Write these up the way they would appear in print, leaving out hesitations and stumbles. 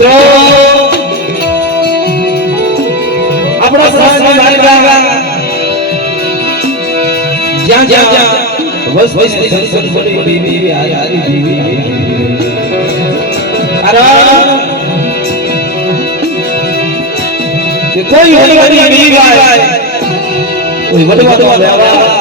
મિત્રો આપણા સમાજની માલિકા જ્યાં જ્યાં વસ્તી સંસદ બડી દેવી આરી દેવી કે કોઈ હલવાની નહીં ગાય કોઈ વડવા લેવા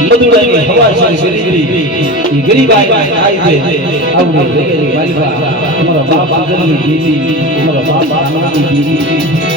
મધુરાની હવા છે ગરીબી ગરીબાઈ આવી છે આવડી ગઈ વાલીબા તમારા બાપ આગળની દીદી તમારા બાપ આનાની દીદી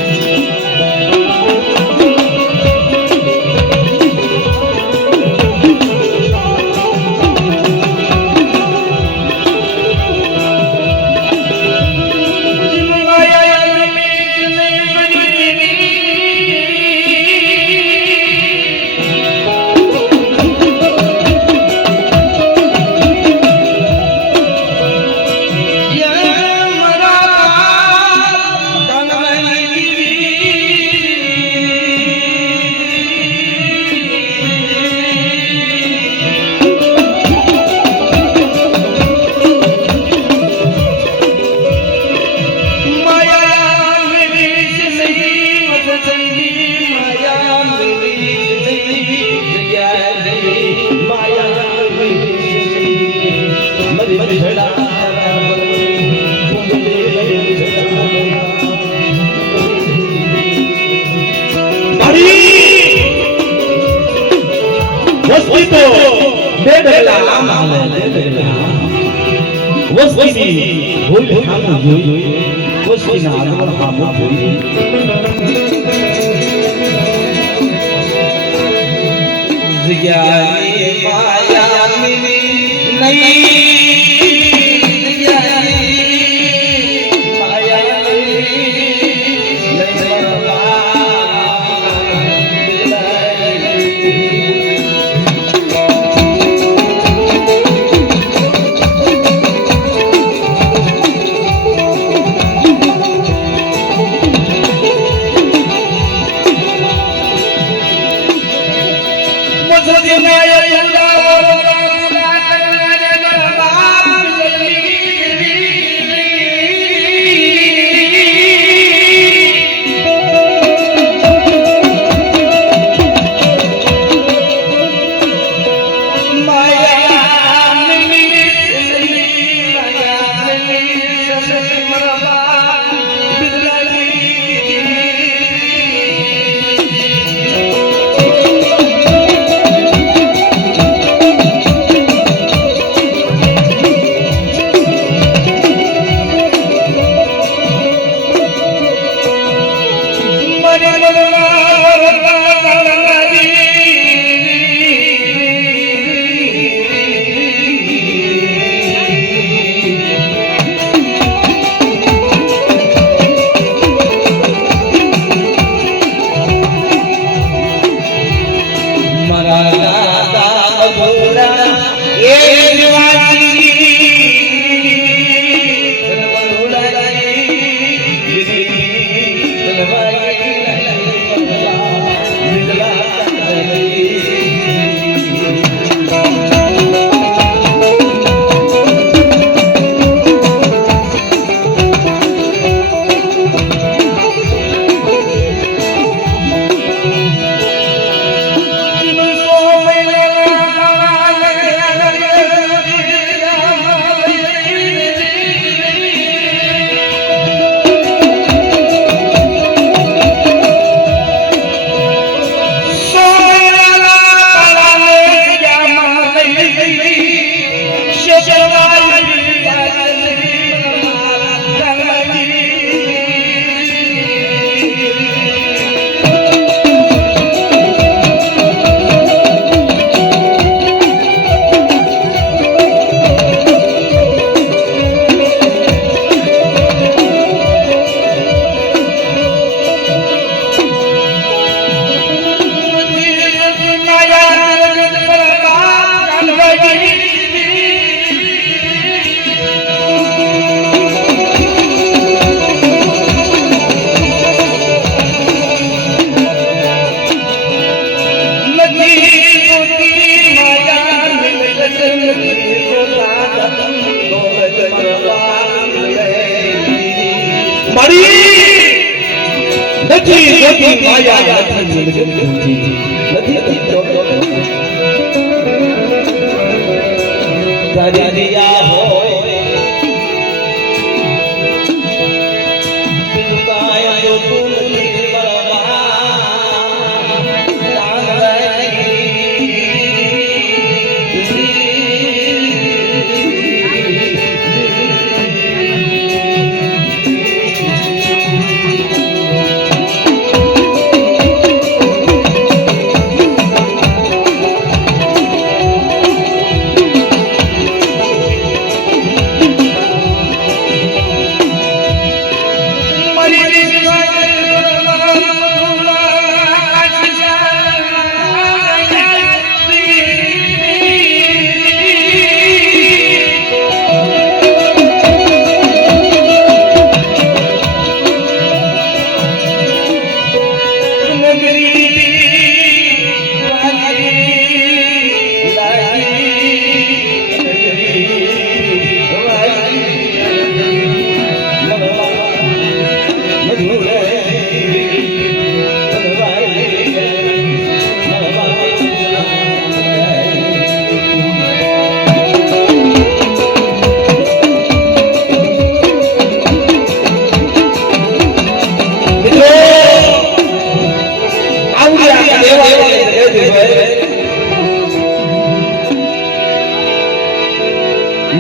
મારી નથી નથી માયા નથી દરિયા હોય કાયા તું નથી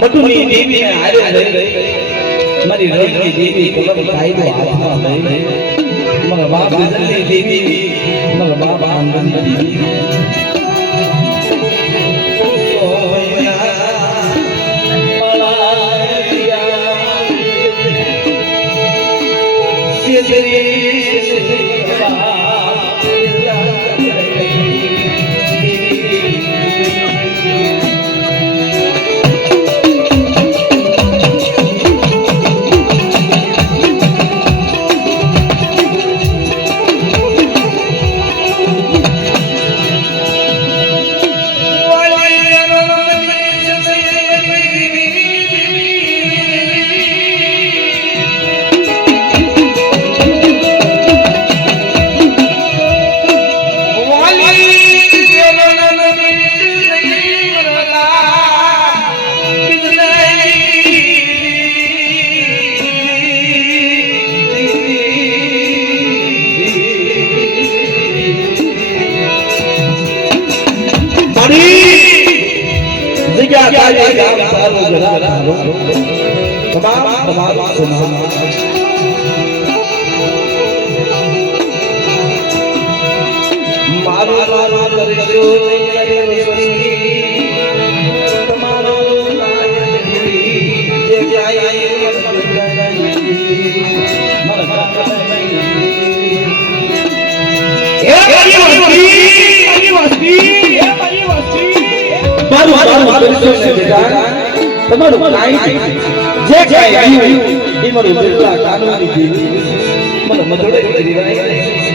મટુની દેવીને હારે લઈ મારી રણની દેવી કલમ કાયદો હાથમાં લઈ મારા બાપ જલ્દી દેવી મારા બાપ આનંદની દેવી તમારું કાઈ જે કાઈ આવ્યું એ મારું બિરલા કાનૂની દેવી મને મધુડે કરી રહી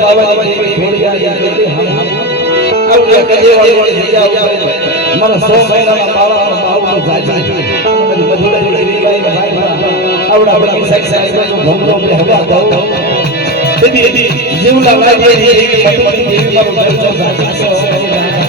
બાવાની દેવી થોડી આવી આવડે કદે વાળી જગ્યા ઉપર મારા 100 મહિનાના બાવાનો બાવનો જાજી મધુરા દેવી ભાઈ આવડા બકી સાક્ષાત ભંગો કે હવા દો તેથી જીવલા લાગે દેવી દેવી મારો ઘરનો જાજી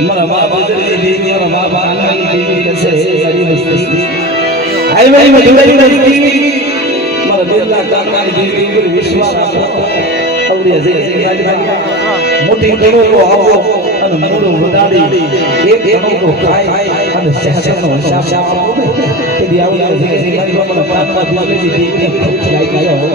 મારા બાબા દેવી મારા બાબા આનંદ દેવી કસે સારી વસ્તી આઈ ભાઈ મધુરાઈ દેવી મારા બેલા કાકાની દેવી ઉપર વિશ્વાસ આપો આવડે છે મોટી ગણો આવો અને મૂળો વધાડી એક ગણો ખાય અને સહસનો હિસાબ આપો કે દી આવડે છે મારી બાબાના પાનમાં દીધી દેવી ગાય ગાય હો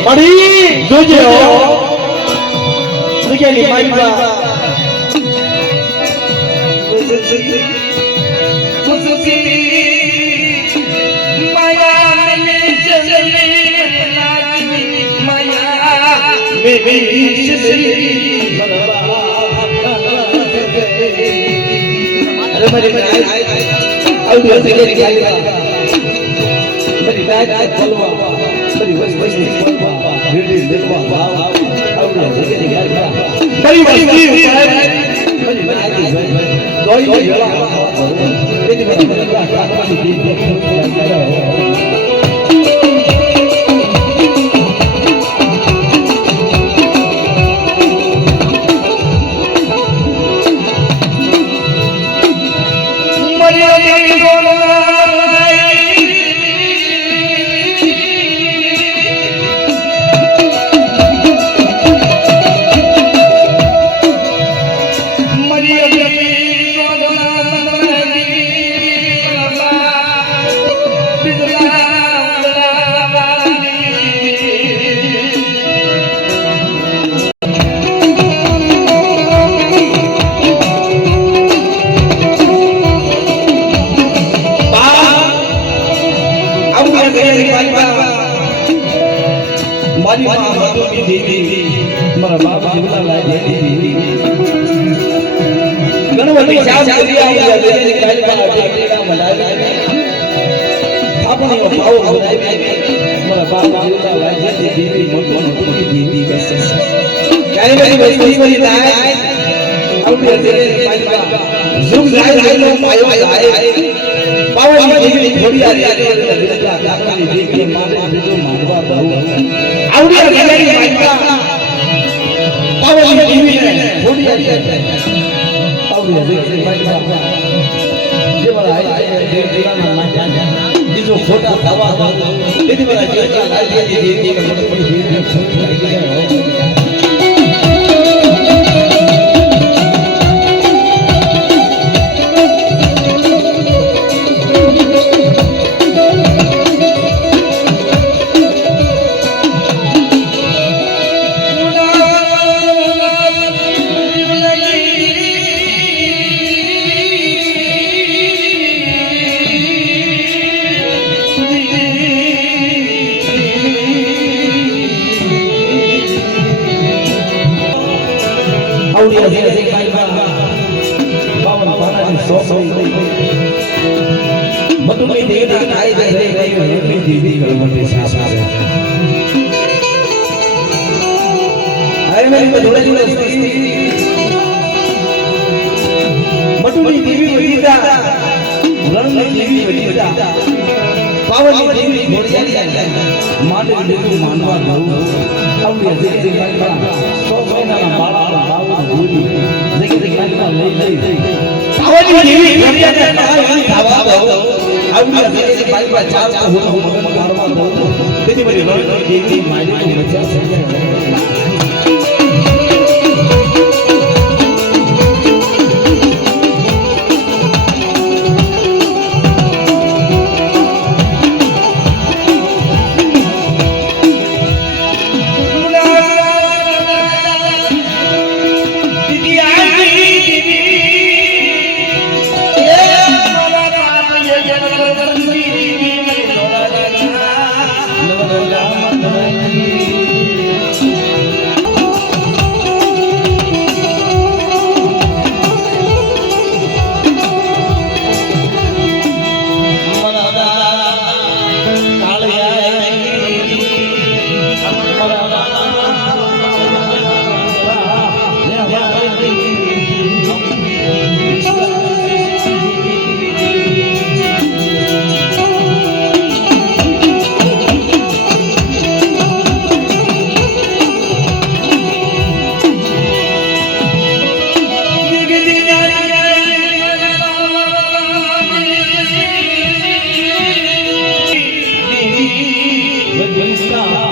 Mari, jojo. Sekali main ba. Maya મારી માં મધુની દેવી મારા બાપ જીવલા લાગે દેવી ગણપતિ સાહેબ કરી આવ્યા દેવી કાલકા ટેકડા મલાવી આપણો ભાવ બોલાવી મારા બાપ જીવલા લાગે દેવી મોટો દેવી બેસે કાઈ બધી વસ્તુ બની થાય આવડે કાલકા સુખ જાય નો પાયો જાય પાવાની દેવી થોડી આ દિલકા કાકની દેવી મારે બીજો માનવા બહુ આવડી ગઈ માનવા પાવાની દેવી ને થોડી આ આવડી ગઈ માનવા જે મારા આઈ દેવીના ના બીજો ખોટા થવા દો તેથી મારા જેટા લાગે દેવી કે મોટી દેવી ખોટી લાગી જાય મતુની દેવી કાઈ દે રે એટલી દેવી ગણપતિ સાસા આય મેરી જોડે જોડે મતુની દેવી વજીતા રણની દેવી વજીતા પાવની દેવી ઘોડિયાની માનવ દેવી માનવા દઉં આવડી જે કાઈ સો મહિનાના બાળા બાવું ભૂલી જે કે કાઈ લઈ પાવની દેવી ઘોડિયાને ખાવા દઉં આવડી જે કાઈ ચાલ તો હું મગન મારવા દઉં તેથી બધી રણની દેવી મારી મજા છે Krishna